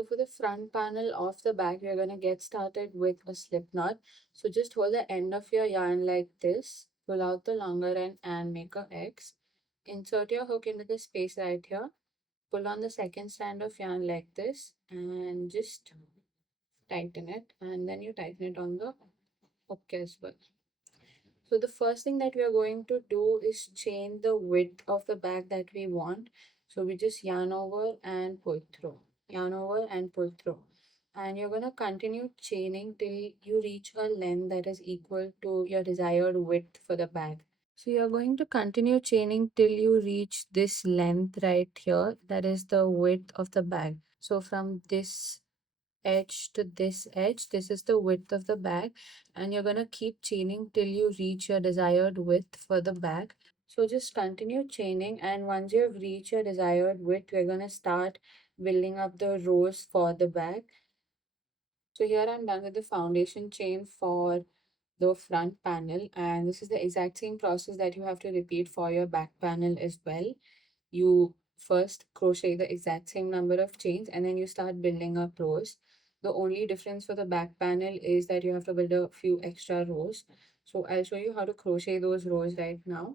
So for the front panel of the bag, we're going to get started with a slip knot. So just hold the end of your yarn like this, pull out the longer end and make a X. Insert your hook into the space right here, pull on the second strand of yarn like this and just tighten it, and then you tighten it on the hook as well. So the first thing that we are going to do is chain the width of the bag that we want. So we just yarn over and pull through, yarn over and pull through. And you're going to continue chaining till you reach a length that is equal to your desired width for the bag. So you're going to continue chaining till you reach this length right here. That is the width of the bag. So from this edge to this edge, this is the width of the bag, and you're going to keep chaining till you reach your desired width for the bag. So just continue chaining, and once you've reached your desired width, we're going to start building up the rows for the bag. So here I'm done with the foundation chain for the front panel, and this is the exact same process that you have to repeat for your back panel as well. You first crochet the exact same number of chains and then you start building up rows. The only difference for the back panel is that you have to build a few extra rows. So I'll show you how to crochet those rows right now.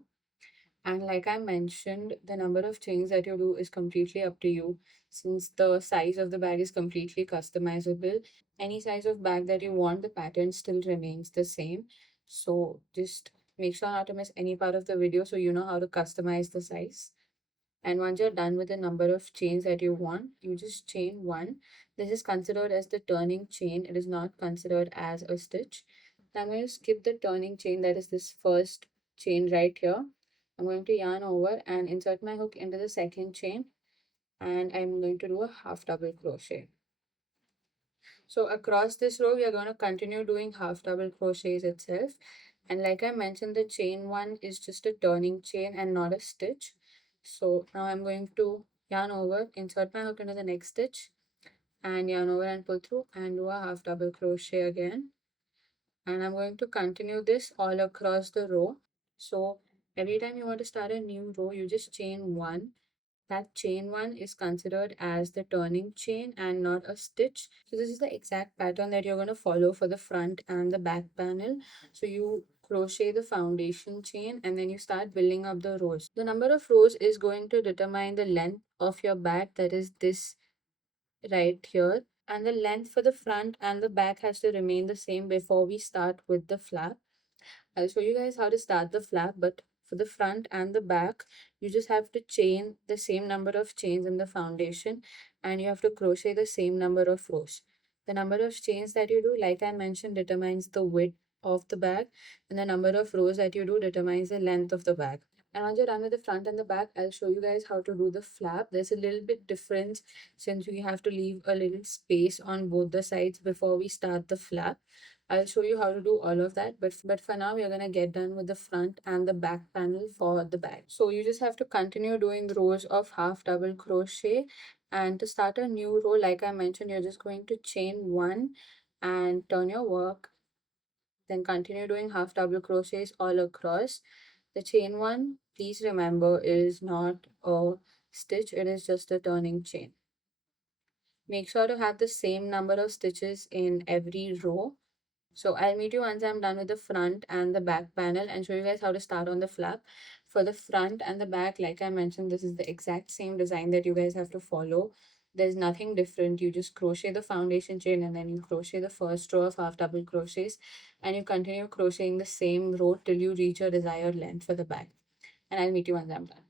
And like I mentioned, the number of chains that you do is completely up to you, since the size of the bag is completely customizable. Any size of bag that you want, the pattern still remains the same. So just make sure not to miss any part of the video so you know how to customize the size. And once you're done with the number of chains that you want, you just chain one. This is considered as the turning chain. It is not considered as a stitch. Now I'm going to skip the turning chain, that is this first chain right here. I'm going to yarn over and insert my hook into the second chain, and I'm going to do a half double crochet. So across this row, we are going to continue doing half double crochets itself. And like I mentioned, the chain one is just a turning chain and not a stitch. So now I'm going to yarn over, insert my hook into the next stitch, and yarn over and pull through and do a half double crochet again. And I'm going to continue this all across the row. So every time you want to start a new row, you just chain one. That chain one is considered as the turning chain and not a stitch. So this is the exact pattern that you're going to follow for the front and the back panel. So you crochet the foundation chain and then you start building up the rows. The number of rows is going to determine the length of your bag, that is this right here, and the length for the front and the back has to remain the same before we start with the flap. I'll show you guys how to start the flap, but for the front and the back, you just have to chain the same number of chains in the foundation and you have to crochet the same number of rows. The number of chains that you do, like I mentioned, determines the width of the bag, and the number of rows that you do determines the length of the bag. And once you're done with the front and the back, I'll show you guys how to do the flap. There's a little bit difference since we have to leave a little space on both the sides before we start the flap. I'll show you how to do all of that, but for now we're gonna get done with the front and the back panel for the bag. So you just have to continue doing rows of half double crochet, and to start a new row, like I mentioned, you're just going to chain one and turn your work, then continue doing half double crochets all across. The chain one, please remember, is not a stitch, it is just a turning chain. Make sure to have the same number of stitches in every row. So I'll meet you once I'm done with the front and the back panel and show you guys how to start on the flap. For the front and the back, like I mentioned, this is the exact same design that you guys have to follow. There's nothing different. You just crochet the foundation chain and then you crochet the first row of half double crochets and you continue crocheting the same row till you reach your desired length for the back. And I'll meet you once I'm done.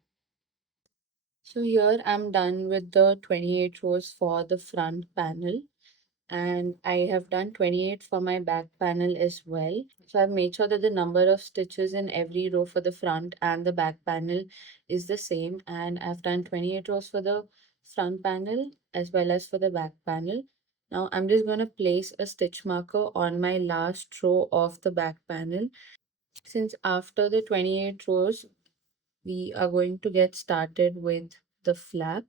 So here I'm done with the 28 rows for the front panel, and I have done 28 for my back panel as well. So I've made sure that the number of stitches in every row for the front and the back panel is the same, and I've done 28 rows for the front panel as well as for the back panel. Now I'm just going to place a stitch marker on my last row of the back panel, since after the 28 rows we are going to get started with the flap.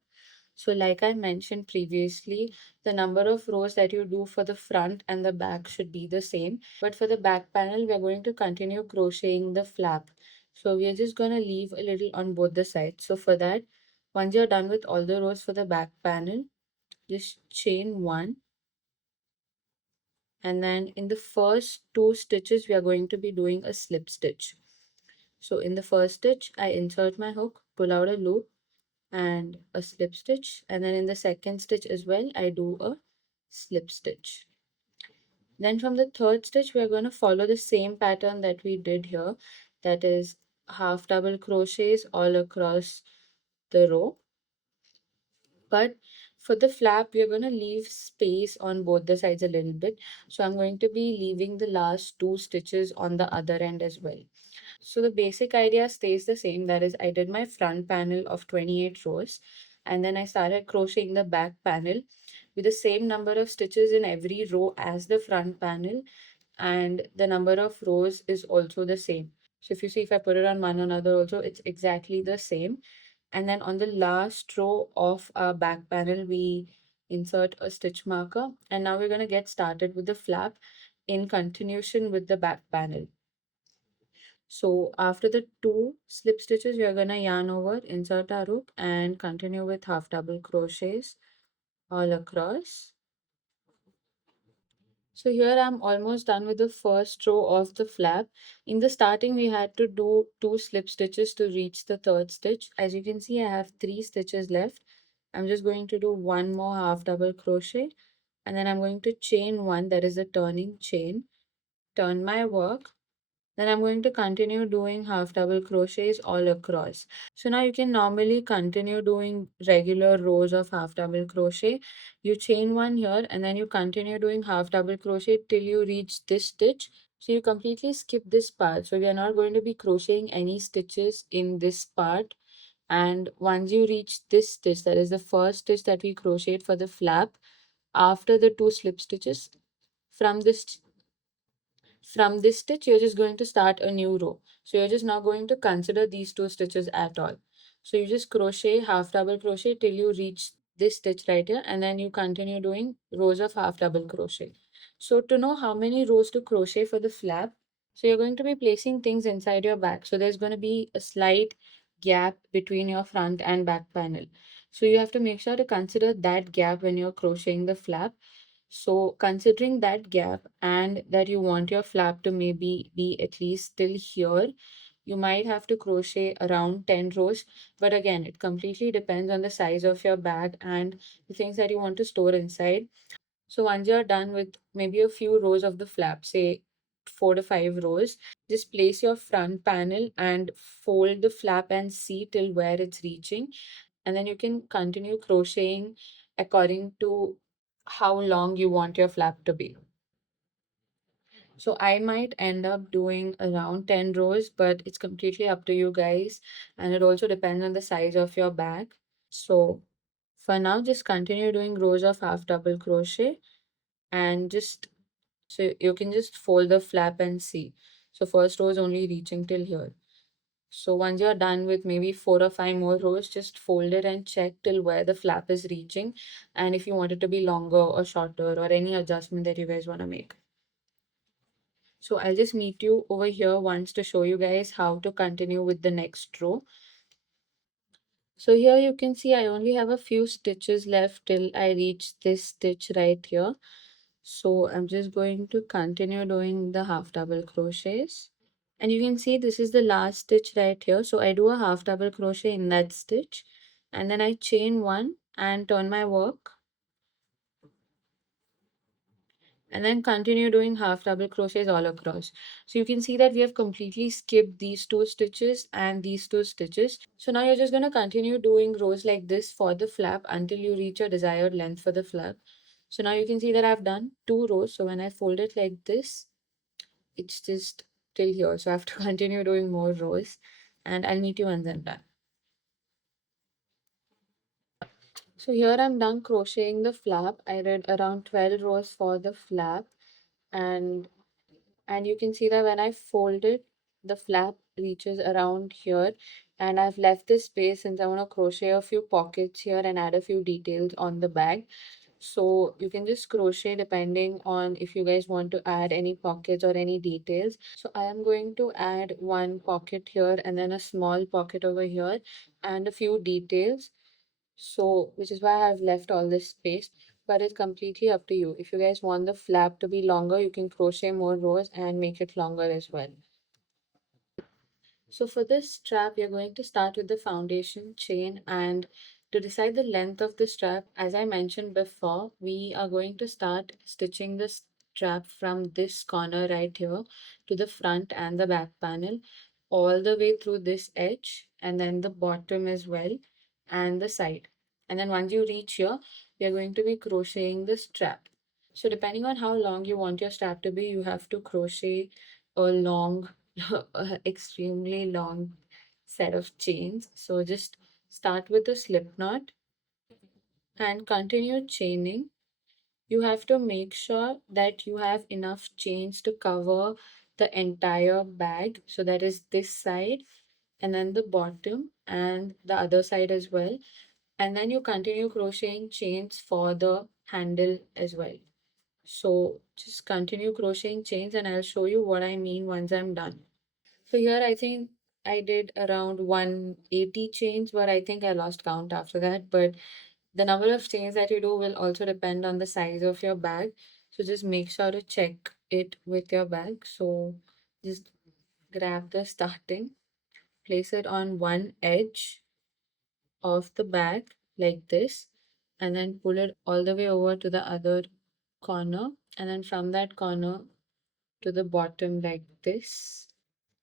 So like I mentioned previously, the number of rows that you do for the front and the back should be the same. But for the back panel, we're going to continue crocheting the flap. So we are just going to leave a little on both the sides. So for that, once you're done with all the rows for the back panel, just chain one, and then in the first two stitches we are going to be doing a slip stitch. So in the first stitch I insert my hook, pull out a loop and a slip stitch, and then in the second stitch as well I do a slip stitch. Then from the third stitch we are going to follow the same pattern that we did here, that is half double crochets all across the row. But for the flap we are going to leave space on both the sides a little bit, so I'm going to be leaving the last two stitches on the other end as well. So the basic idea stays the same, that is I did my front panel of 28 rows, and then I started crocheting the back panel with the same number of stitches in every row as the front panel, and the number of rows is also the same. So if you see, if I put it on one another also, it's exactly the same. And then on the last row of our back panel we insert a stitch marker, and now we're going to get started with the flap in continuation with the back panel. So after the two slip stitches we are going to yarn over, insert our hook and continue with half double crochets all across. So here I'm almost done with the first row of the flap. In the starting we had to do two slip stitches to reach the third stitch. As you can see I have three stitches left. I'm just going to do one more half double crochet, and then I'm going to chain one, that is a turning chain, turn my work. Then I'm going to continue doing half double crochets all across. So now you can normally continue doing regular rows of half double crochet. You chain one here and then you continue doing half double crochet till you reach this stitch. So you completely skip this part. So we are not going to be crocheting any stitches in this part. And once you reach this stitch, that is the first stitch that we crocheted for the flap, after the two slip stitches, from this stitch you're just going to start a new row. So you're just not going to consider these two stitches at all. So you just crochet half double crochet till you reach this stitch right here, and then you continue doing rows of half double crochet. So to know how many rows to crochet for the flap, so you're going to be placing things inside your back, so there's going to be a slight gap between your front and back panel. So you have to make sure to consider that gap when you're crocheting the flap. So considering that gap and that you want your flap to maybe be at least till here, you might have to crochet around 10 rows. But again, it completely depends on the size of your bag and the things that you want to store inside. So once you're done with maybe a few rows of the flap, say 4 to 5 rows, just place your front panel and fold the flap and see till where it's reaching. And then you can continue crocheting according to how long you want your flap to be. So I might end up doing around 10 rows, but it's completely up to you guys. And it also depends on the size of your bag. So for now, just continue doing rows of half double crochet, and just so you can just fold the flap and see. So first row is only reaching till here. So once you're done with maybe 4 or 5 more rows, just fold it and check till where the flap is reaching, and if you want it to be longer or shorter or any adjustment that you guys want to make. So I'll just meet you over here once to show you guys how to continue with the next row. So here you can see I only have a few stitches left till I reach this stitch right here. So I'm just going to continue doing the half double crochets. And you can see this is the last stitch right here. So I do a half double crochet in that stitch, and then I chain one and turn my work, and then continue doing half double crochets all across. So you can see that we have completely skipped these two stitches and these two stitches. So now you're just going to continue doing rows like this for the flap until you reach your desired length for the flap. So now you can see that I've done 2 rows. So when I fold it like this, it's just till here. So I have to continue doing more rows, and I'll meet you once I'm done. So here I'm done crocheting the flap. I did around 12 rows for the flap, and you can see that when I fold it, the flap reaches around here, and I've left this space since I want to crochet a few pockets here and add a few details on the bag. So you can just crochet depending on if you guys want to add any pockets or any details. So I am going to add one pocket here and then a small pocket over here and a few details. So, which is why I've left all this space, but it's completely up to you. If you guys want the flap to be longer, you can crochet more rows and make it longer as well. So for this strap, you're going to start with the foundation chain, and to decide the length of the strap, as I mentioned before, we are going to start stitching the strap from this corner right here to the front and the back panel, all the way through this edge, and then the bottom as well, and the side. And then once you reach here, we are going to be crocheting the strap. So depending on how long you want your strap to be, you have to crochet a long, extremely long set of chains. So just start with a slip knot and continue chaining. You have to make sure that you have enough chains to cover the entire bag. So that is this side and then the bottom and the other side as well. And then you continue crocheting chains for the handle as well. So just continue crocheting chains and I'll show you what I mean once I'm done. So here I think I did around 180 chains, but I think I lost count after that. But the number of chains that you do will also depend on the size of your bag. So just make sure to check it with your bag. So just grab the starting, place it on one edge of the bag like this, and then pull it all the way over to the other corner, and then from that corner to the bottom like this.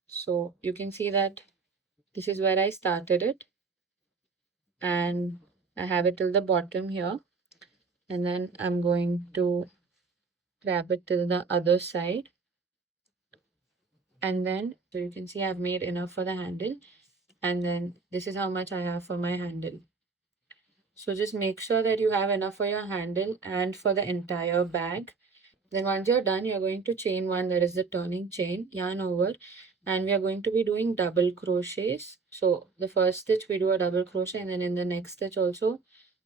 So you can see that this is where I started it, and I have it till the bottom here, and then I'm going to grab it till the other side, and then so you can see I've made enough for the handle, and then this is how much I have for my handle. So just make sure that you have enough for your handle and for the entire bag. Then once you're done, you're going to chain one, that is the turning chain, yarn over, and we are going to be doing double crochets. So the first stitch we do a double crochet, and then in the next stitch also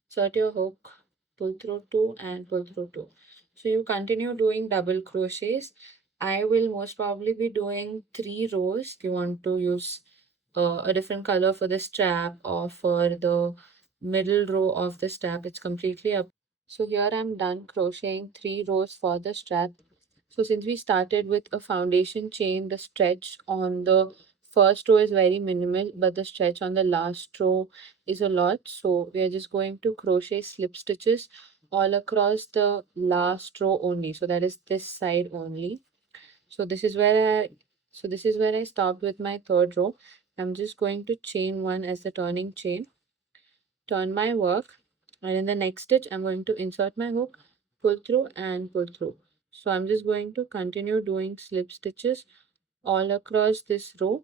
insert your hook, pull through two and pull through two. So you continue doing double crochets. I will most probably be doing 3 rows. You want to use a different color for the strap or for the middle row of the strap. It's completely up. So here I'm done crocheting 3 rows for the strap. So since we started with a foundation chain, the stretch on the first row is very minimal, but the stretch on the last row is a lot. So we are just going to crochet slip stitches all across the last row only. So that is this side only. So this is where I stopped with my third row. I'm just going to chain one as the turning chain, turn my work, and in the next stitch I'm going to insert my hook, pull through and pull through. So I'm just going to continue doing slip stitches all across this row,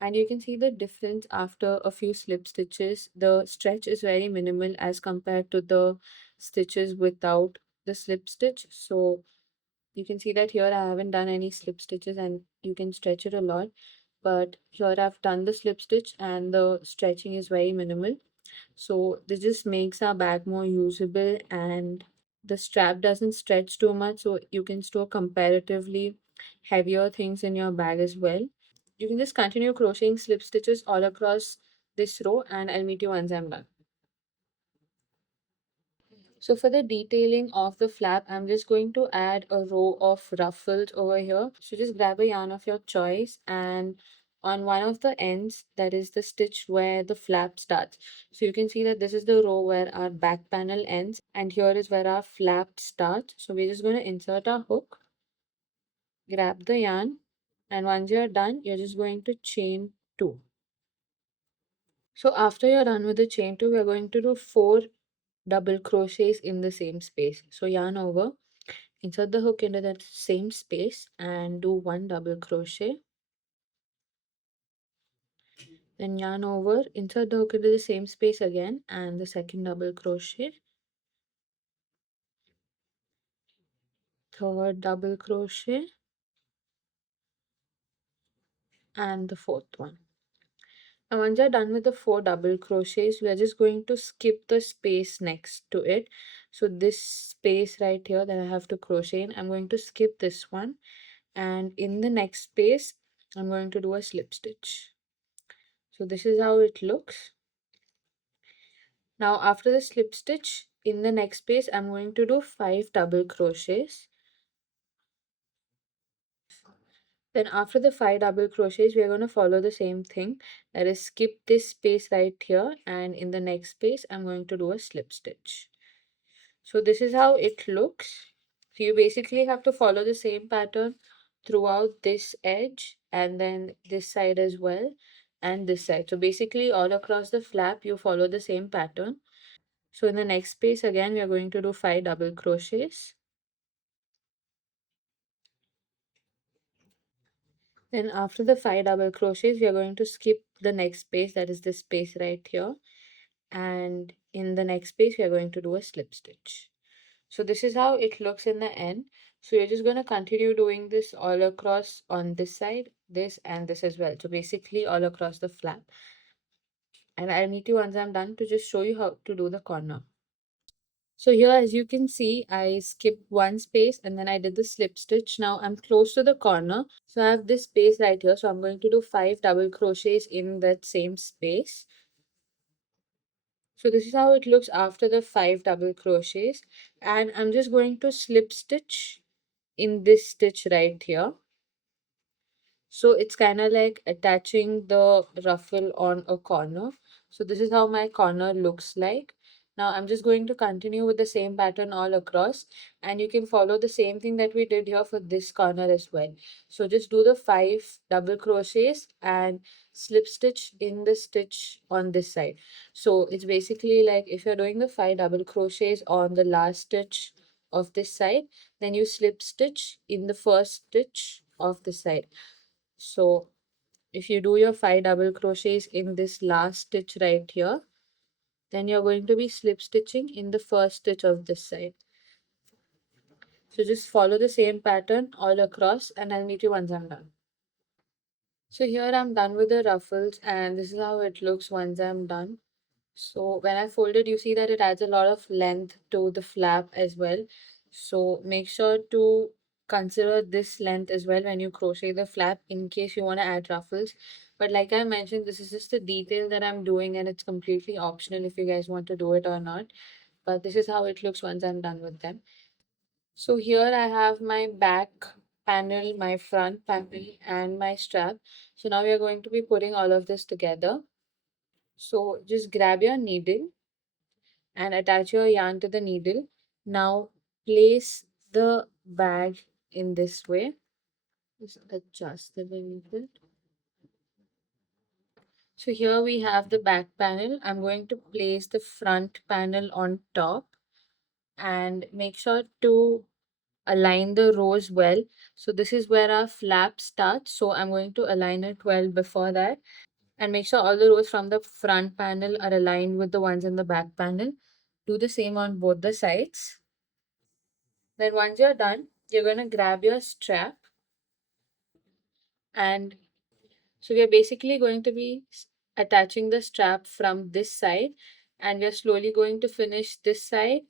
and you can see the difference after a few slip stitches. The stretch is very minimal as compared to the stitches without the slip stitch. So you can see that here I haven't done any slip stitches and you can stretch it a lot, but here I've done the slip stitch and the stretching is very minimal. So this just makes our bag more usable, and the strap doesn't stretch too much, so you can store comparatively heavier things in your bag as well. You can just continue crocheting slip stitches all across this row, and I'll meet you once I'm done. So for the detailing of the flap, I'm just going to add a row of ruffles over here. So just grab a yarn of your choice, and on one of the ends, that is the stitch where the flap starts. So you can see that this is the row where our back panel ends, and here is where our flap starts. So we're just going to insert our hook, grab the yarn, and once you're done, you're just going to chain two. So after you're done with the chain two, we're going to do 4 double crochets in the same space. So yarn over, insert the hook into that same space and do 1 double crochet. Then yarn over, insert the hook into the same space again and the second double crochet. Third double crochet and the fourth one. And once you're done with the 4 double crochets, we are just going to skip the space next to it. So this space right here that I have to crochet in, I'm going to skip this one, and in the next space I'm going to do a slip stitch. So this is how it looks. Now after the slip stitch, in the next space, I'm going to do 5 double crochets. Then after the 5 double crochets, we are going to follow the same thing. That is, skip this space right here, and in the next space, I'm going to do a slip stitch. So this is how it looks. So you basically have to follow the same pattern throughout this edge and then this side as well and this side. So basically all across the flap you follow the same pattern. So in the next space again we are going to do 5 double crochets. Then after the 5 double crochets we are going to skip the next space, that is this space right here, and in the next space we are going to do a slip stitch. So this is how it looks in the end. So you're just going to continue doing this all across on this side, this and this as well. So basically all across the flap. And I'll meet you once I'm done to just show you how to do the corner. So here as you can see, I skipped one space and then I did the slip stitch. Now I'm close to the corner. So I have this space right here. So I'm going to do 5 double crochets in that same space. So this is how it looks after the 5 double crochets. And I'm just going to slip stitch in this stitch right here. So it's kind of like attaching the ruffle on a corner. So this is how my corner looks like. Now I'm just going to continue with the same pattern all across, and you can follow the same thing that we did here for this corner as well. So just do the 5 double crochets and slip stitch in the stitch on this side. So it's basically like if you're doing the 5 double crochets on the last stitch of this side, then you slip stitch in the first stitch of this side. So if you do your 5 double crochets in this last stitch right here, then you're going to be slip stitching in the first stitch of this side. So just follow the same pattern all across and I'll meet you once I'm done. So here I'm done with the ruffles and this is how it looks once I'm done. So when I fold it, you see that it adds a lot of length to the flap as well. So make sure to consider this length as well when you crochet the flap in case you want to add ruffles. But like I mentioned, this is just a detail that I'm doing and it's completely optional if you guys want to do it or not. But this is how it looks once I'm done with them. So here I have my back panel, my front panel and my strap. So now we are going to be putting all of this together. So just grab your needle and attach your yarn to the needle. Now place the bag in this way. Just adjust it a little bit. So here we have the back panel. I'm going to place the front panel on top and make sure to align the rows well. So this is where our flap starts. So I'm going to align it well before that and make sure all the rows from the front panel are aligned with the ones in the back panel. Do the same on both the sides. Then once you're done, you're going to grab your strap, and so we are basically going to be attaching the strap from this side, and we are slowly going to finish this side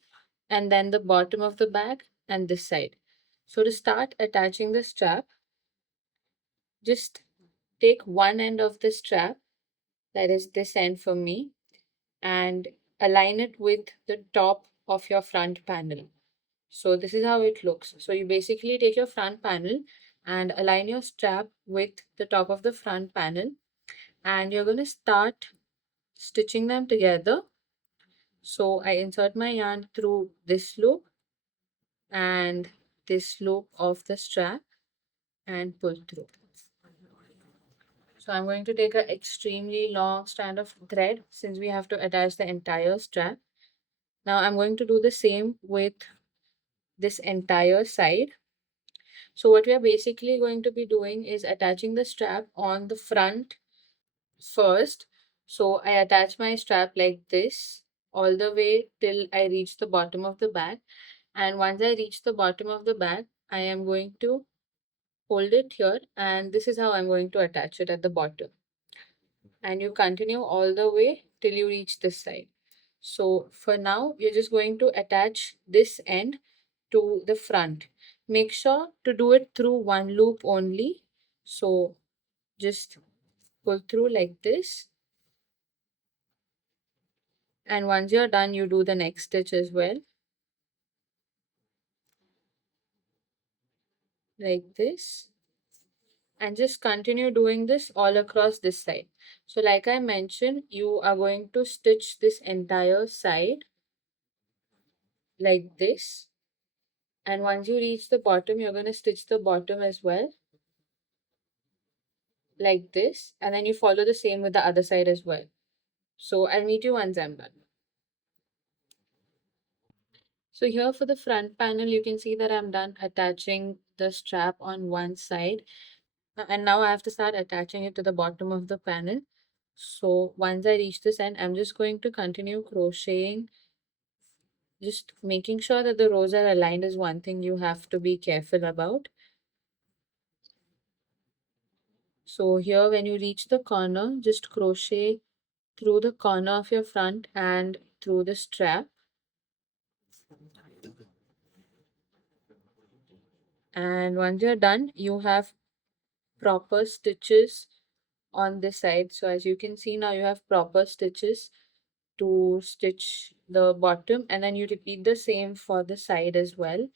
and then the bottom of the bag and this side. So to start attaching the strap, just take one end of the strap, that is this end for me, and align it with the top of your front panel. So this is how it looks. So you basically take your front panel and align your strap with the top of the front panel, and you're going to start stitching them together. So I insert my yarn through this loop and this loop of the strap and pull through. So I'm going to take an extremely long strand of thread since we have to attach the entire strap. Now I'm going to do the same with this entire side. So what we are basically going to be doing is attaching the strap on the front first. So I attach my strap like this all the way till I reach the bottom of the bag. And once I reach the bottom of the bag, I am going to hold it here, and this is how I'm going to attach it at the bottom. And you continue all the way till you reach this side. So for now, you're just going to attach this end to the front. Make sure to do it through one loop only. So just pull through like this And once you're done, you do the next stitch as well, like this. And just continue doing this all across this side. So like I mentioned, you are going to stitch this entire side like this. And once you reach the bottom, you're going to stitch the bottom as well, like this. And then you follow the same with the other side as well. So I'll meet you once I'm done. So here for the front panel, you can see that I'm done attaching the strap on one side. And now I have to start attaching it to the bottom of the panel. So once I reach this end, I'm just going to continue crocheting. Just making sure that the rows are aligned is one thing you have to be careful about. So here when you reach the corner, just crochet through the corner of your front and through the strap. And once you're done, you have proper stitches on this side. So as you can see now, you have proper stitches to stitch the bottom, and then you repeat the same for the side as well.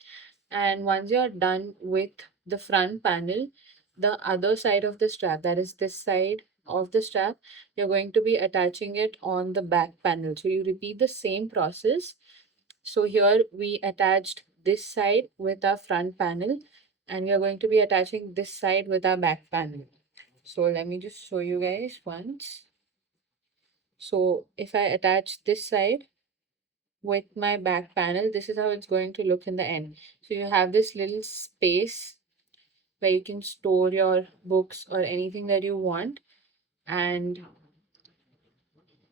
And once you're done with the front panel, the other side of the strap, that is this side of the strap, you're going to be attaching it on the back panel. So you repeat the same process. So here we attached this side with our front panel, and we are going to be attaching this side with our back panel. So let me just show you guys once. So if I attach this side with my back panel, this is how it's going to look in the end. So you have this little space where you can store your books or anything that you want, and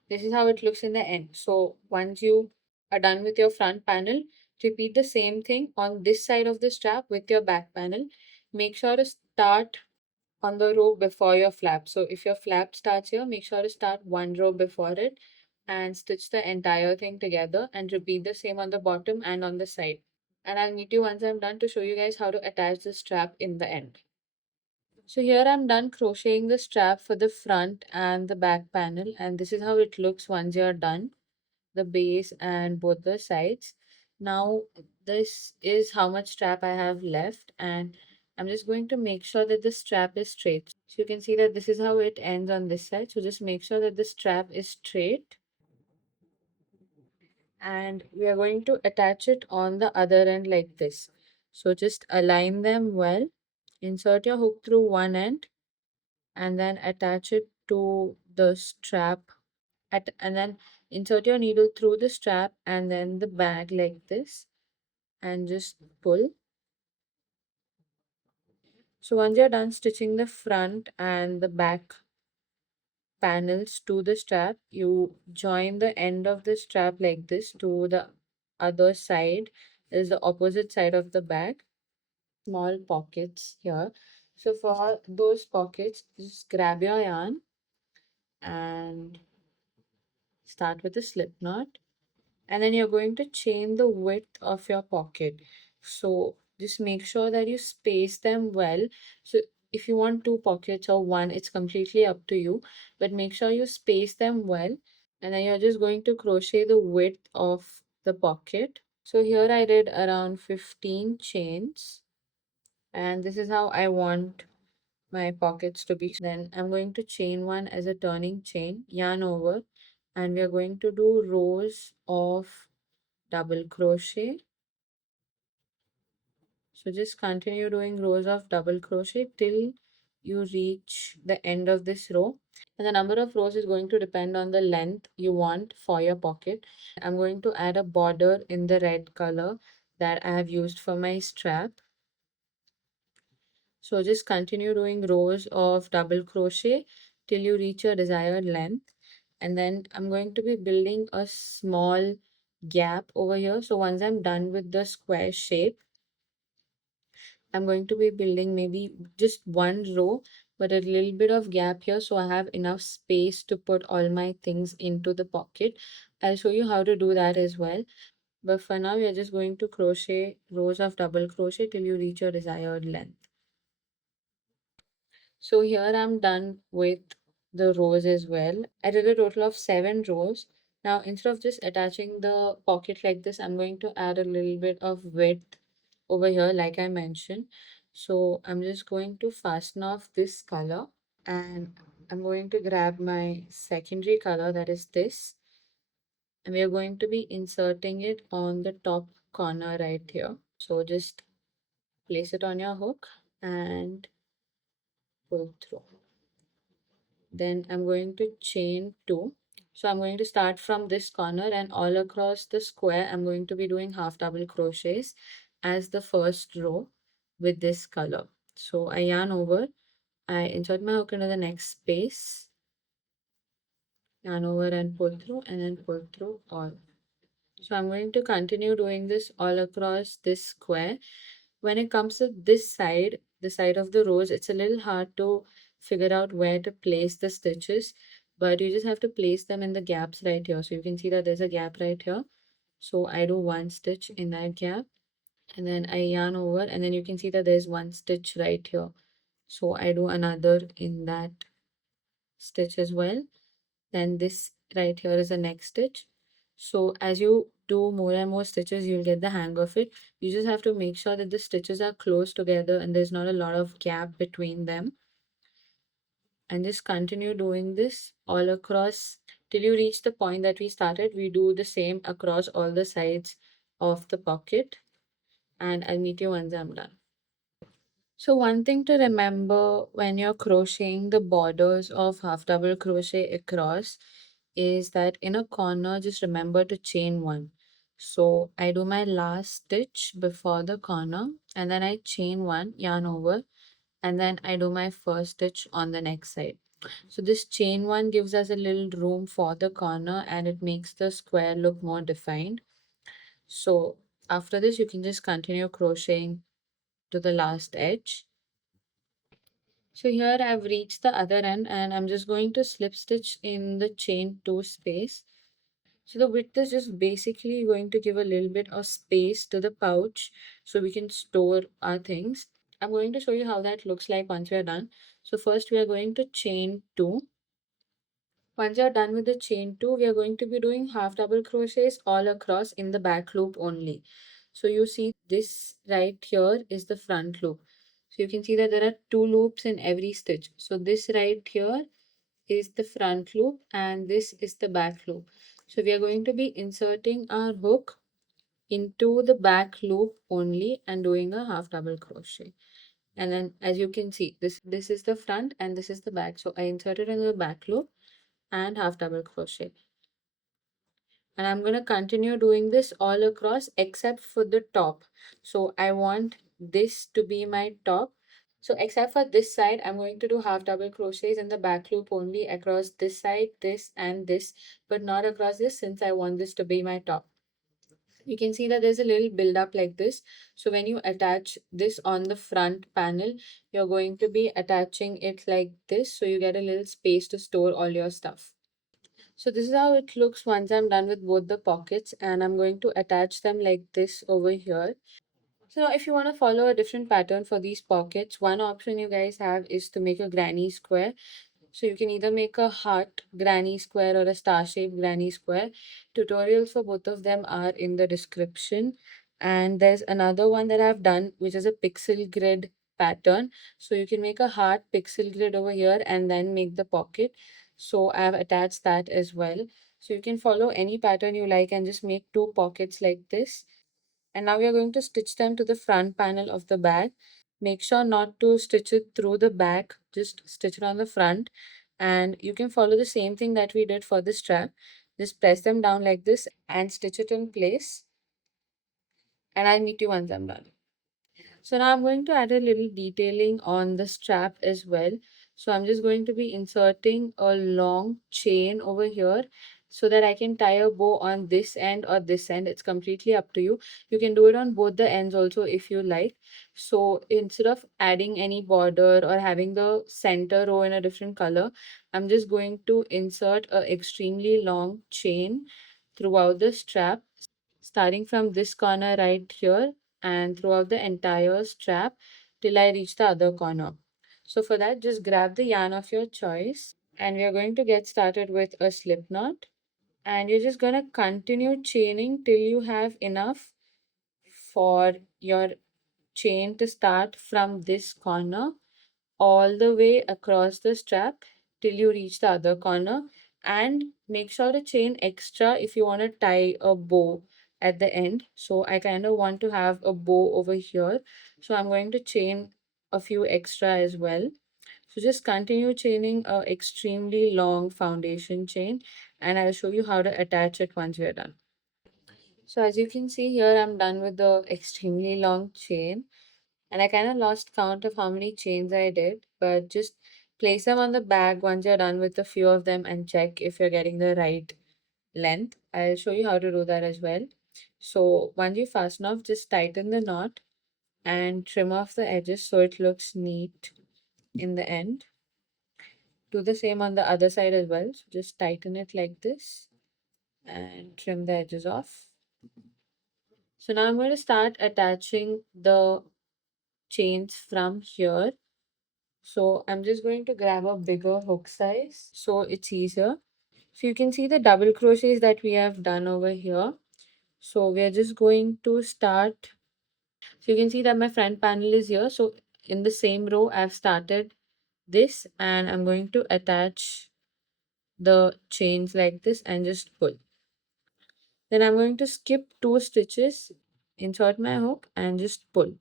this is how it looks in the end. So once you are done with your front panel, repeat the same thing on this side of the strap with your back panel. Make sure to start on the row before your flap. So if your flap starts here, make sure to start one row before it and stitch the entire thing together, and repeat the same on the bottom and on the side. And I'll meet you once I'm done to show you guys how to attach the strap in the end. So here I'm done crocheting the strap for the front and the back panel, and this is how it looks once you're done, the base and both the sides. Now this is how much strap I have left, and I'm just going to make sure that the strap is straight. So you can see that this is how it ends on this side. So just make sure that the strap is straight, and we are going to attach it on the other end like this. So just align them well, insert your hook through one end, and then attach it to the strap and then insert your needle through the strap and then the bag like this, and just pull. So once you're done stitching the front and the back panels to the strap, you join the end of the strap like this to the other side, is the opposite side of the bag. Small pockets here. So for those pockets, just grab your yarn and start with a slip knot, and then you're going to chain the width of your pocket. So just make sure that you space them well. So if you want two pockets or one, it's completely up to you, but make sure you space them well. And then you're just going to crochet the width of the pocket. So here I did around 15 chains, and this is how I want my pockets to be. Then I'm going to chain one as a turning chain, yarn over, and we are going to do rows of double crochet. So just continue doing rows of double crochet till you reach the end of this row, and the number of rows is going to depend on the length you want for your pocket. I'm going to add a border in the red color that I have used for my strap. So just continue doing rows of double crochet till you reach your desired length, and then I'm going to be building a small gap over here. So once I'm done with the square shape, I'm going to be building maybe just one row, but a little bit of gap here so I have enough space to put all my things into the pocket. I'll show you how to do that as well. But for now, we're just going to crochet rows of double crochet till you reach your desired length. So here I'm done with the rows as well. I did a total of 7 rows. Now, instead of just attaching the pocket like this, I'm going to add a little bit of width over here, like I mentioned. So I'm just going to fasten off this color, and I'm going to grab my secondary color, that is this, and we are going to be inserting it on the top corner right here. So just place it on your hook and pull through. Then I'm going to chain two. So I'm going to start from this corner, and all across the square I'm going to be doing half double crochets as the first row with this color. So I yarn over, I insert my hook into the next space, yarn over and pull through, and then pull through all. So I'm going to continue doing this all across this square. When it comes to this side, the side of the rose, it's a little hard to figure out where to place the stitches, but you just have to place them in the gaps right here. So you can see that there's a gap right here. So I do one stitch in that gap, and then I yarn over, and then you can see that there's one stitch right here. So I do another in that stitch as well. Then this right here is the next stitch. So as you do more and more stitches, you'll get the hang of it. You just have to make sure that the stitches are close together and there's not a lot of gap between them. And just continue doing this all across till you reach the point that we started. We do the same across all the sides of the pocket, and I'll meet you once I'm done. So one thing to remember when you're crocheting the borders of half double crochet across is that in a corner, just remember to chain one. So I do my last stitch before the corner, and then I chain one, yarn over, and then I do my first stitch on the next side. So this chain one gives us a little room for the corner, and it makes the square look more defined. So after this, you can just continue crocheting to the last edge. So here I've reached the other end, and I'm just going to slip stitch in the chain two space. So the width is just basically going to give a little bit of space to the pouch so we can store our things. I'm going to show you how that looks like once we are done. So first we are going to chain two. Once you're done with the chain two, we are going to be doing half double crochets all across in the back loop only. So you see this right here is the front loop. So you can see that there are two loops in every stitch. So this right here is the front loop and this is the back loop. So we are going to be inserting our hook into the back loop only and doing a half double crochet. And then as you can see, this is the front and this is the back. So I inserted in the back loop and half double crochet, and I'm going to continue doing this all across except for the top. So I want this to be my top. So except for this side, I'm going to do half double crochets in the back loop only across this side, this and this, but not across this since I want this to be my top. You can see that there's a little build up like this. So when you attach this on the front panel, you're going to be attaching it like this. So you get a little space to store all your stuff. So this is how it looks once I'm done with both the pockets, and I'm going to attach them like this over here. So if you want to follow a different pattern for these pockets, one option you guys have is to make a granny square. So you can either make a heart granny square or a star shaped granny square. Tutorials for both of them are in the description. And there's another one that I've done, which is a pixel grid pattern. So you can make a heart pixel grid over here and then make the pocket. So I've attached that as well. So you can follow any pattern you like and just make two pockets like this. And now we are going to stitch them to the front panel of the bag. Make sure not to stitch it through the back, just stitch it on the front. And you can follow the same thing that we did for the strap. Just press them down like this and stitch it in place. And I'll meet you once I'm done. So now I'm going to add a little detailing on the strap as well. So I'm just going to be inserting a long chain over here so that I can tie a bow on this end or this end. It's completely up to you. You can do it on both the ends also if you like. So instead of adding any border or having the center row in a different color, I'm just going to insert a extremely long chain throughout the strap, starting from this corner right here and throughout the entire strap till I reach the other corner. So for that, just grab the yarn of your choice, and we are going to get started with a slip knot. And you're just gonna continue chaining till you have enough for your chain to start from this corner all the way across the strap till you reach the other corner, and make sure to chain extra if you want to tie a bow at the end. So I kind of want to have a bow over here, so I'm going to chain a few extra as well. So just continue chaining a extremely long foundation chain, and I'll show you how to attach it once we're done. So as you can see here, I'm done with the extremely long chain, and I kind of lost count of how many chains I did, but just place them on the bag once you're done with a few of them and check if you're getting the right length. I'll show you how to do that as well. So once you fasten off, just tighten the knot and trim off the edges so it looks neat in the end. Do the same on the other side as well. So just tighten it like this and trim the edges off. So now I'm going to start attaching the chains from here. So I'm just going to grab a bigger hook size so it's easier. So you can see the double crochets that we have done over here. So we are just going to start. So you can see that my front panel is here. So in the same row, I've started this and I'm going to attach the chains like this and just pull. Then I'm going to skip 2 stitches, insert my hook and just pull.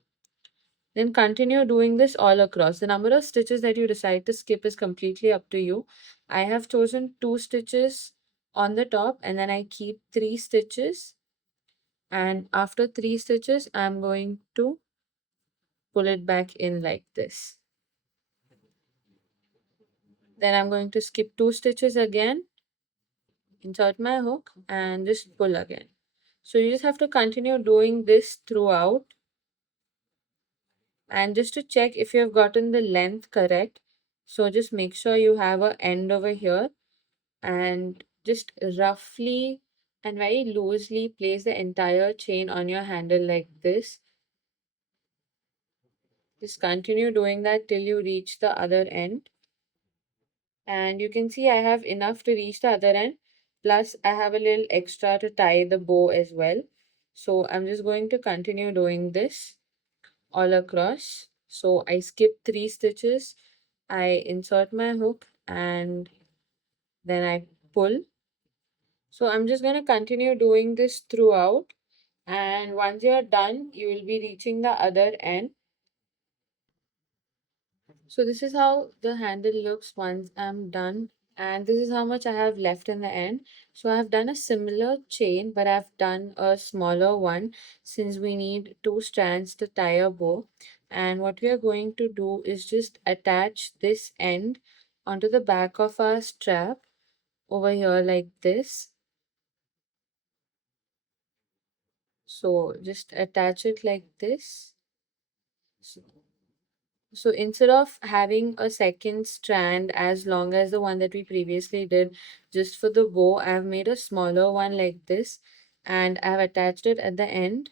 Then continue doing this all across. The number of stitches that you decide to skip is completely up to you. I have chosen 2 stitches on the top and then I keep 3 stitches. And after 3 stitches, I'm going to pull it back in like this. Then I'm going to skip 2 stitches again, insert my hook and just pull again. So you just have to continue doing this throughout. And just to check if you have gotten the length correct, so just make sure you have a end over here and just roughly and very loosely place the entire chain on your handle like this. Just continue doing that till you reach the other end. And you can see I have enough to reach the other end. Plus I have a little extra to tie the bow as well. So I'm just going to continue doing this all across. So I skip 3 stitches, I insert my hook and then I pull. So I'm just going to continue doing this throughout, and once you're done you will be reaching the other end. So this is how the handle looks once I'm done, and this is how much I have left in the end. So I've done a similar chain, but I've done a smaller one since we need 2 strands to tie a bow. And what we are going to do is just attach this end onto the back of our strap over here like this. So just attach it like this. So instead of having a second strand as long as the one that we previously did just for the bow, I've made a smaller one like this and I've attached it at the end.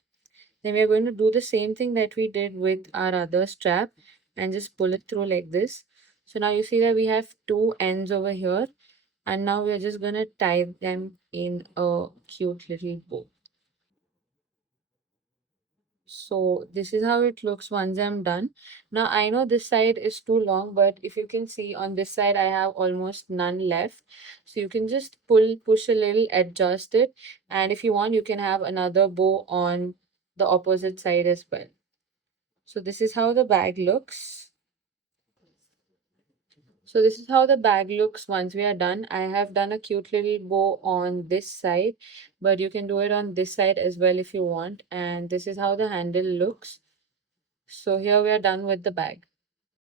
Then we're going to do the same thing that we did with our other strap and just pull it through like this. So now you see that we have 2 ends over here, and now we're just going to tie them in a cute little bow. So this is how it looks once I'm done. Now I know this side is too long, but if you can see on this side, I have almost none left. So you can just push a little, adjust it. And if you want, you can have another bow on the opposite side as well. So this is how the bag looks. So this is how the bag looks once we are done. I have done a cute little bow on this side, but you can do it on this side as well if you want. And this is how the handle looks. So here we are done with the bag.